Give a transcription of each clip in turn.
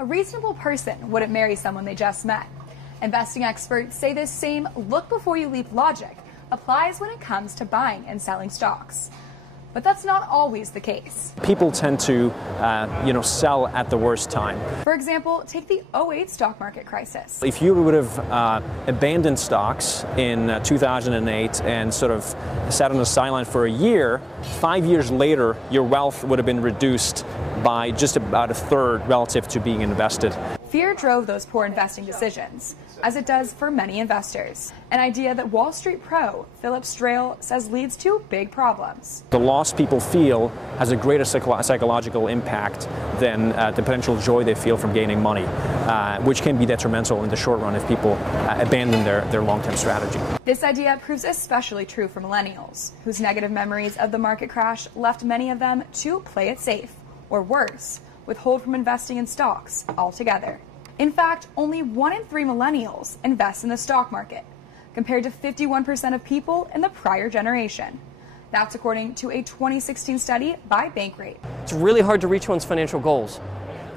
A reasonable person wouldn't marry someone they just met. Investing experts say this same look before you leap logic applies when it comes to buying and selling stocks. But that's not always the case. People tend to, sell at the worst time. For example, take the '08 stock market crisis. If you would have abandoned stocks in 2008 and sort of sat on the sideline for a year, 5 years later, your wealth would have been reduced by just about a third relative to being invested. Fear drove those poor investing decisions, as it does for many investors. An idea that Wall Street pro Philip Strail says leads to big problems. The loss people feel has a greater psychological impact than the potential joy they feel from gaining money, which can be detrimental in the short run if people abandon their long-term strategy. This idea proves especially true for millennials, whose negative memories of the market crash left many of them to play it safe, or worse, withhold from investing in stocks altogether. In fact, only 1 in 3 millennials invest in the stock market, compared to 51% of people in the prior generation. That's according to a 2016 study by Bankrate. It's really hard to reach one's financial goals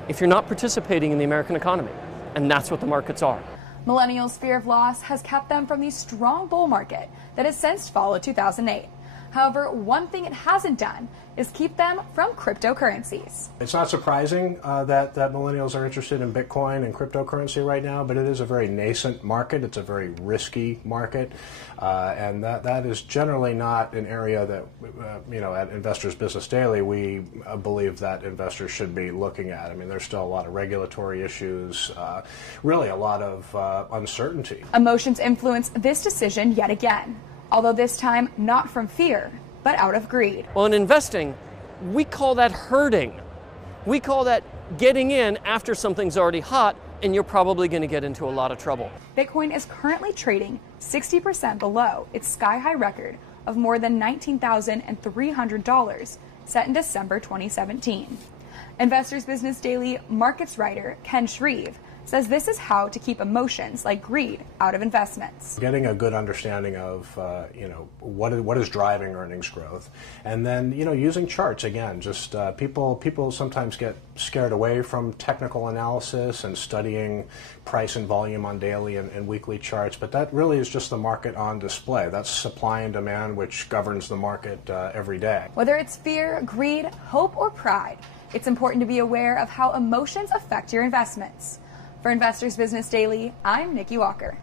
if you're not participating in the American economy, and that's what the markets are. Millennials' fear of loss has kept them from the strong bull market that has since followed 2008. However, one thing it hasn't done is keep them from cryptocurrencies. It's not surprising that millennials are interested in Bitcoin and cryptocurrency right now, but it is a very nascent market. It's a very risky market, and that is generally not an area that, at Investors Business Daily, we believe that investors should be looking at. I mean, there's still a lot of regulatory issues, really a lot of uncertainty. Emotions influence this decision yet again, although this time not from fear, but out of greed. Well, in investing, we call that herding. We call that getting in after something's already hot and you're probably going to get into a lot of trouble. Bitcoin is currently trading 60% below its sky-high record of more than $19,300 set in December 2017. Investors Business Daily markets writer Ken Shreve says this is how to keep emotions like greed out of investments. Getting a good understanding of what is driving earnings growth, and then using charts again. Just people sometimes get scared away from technical analysis and studying price and volume on daily and weekly charts, but that really is just the market on display. That's supply and demand, which governs the market every day. Whether it's fear, greed, hope, or pride, it's important to be aware of how emotions affect your investments. For Investors Business Daily, I'm Nikki Walker.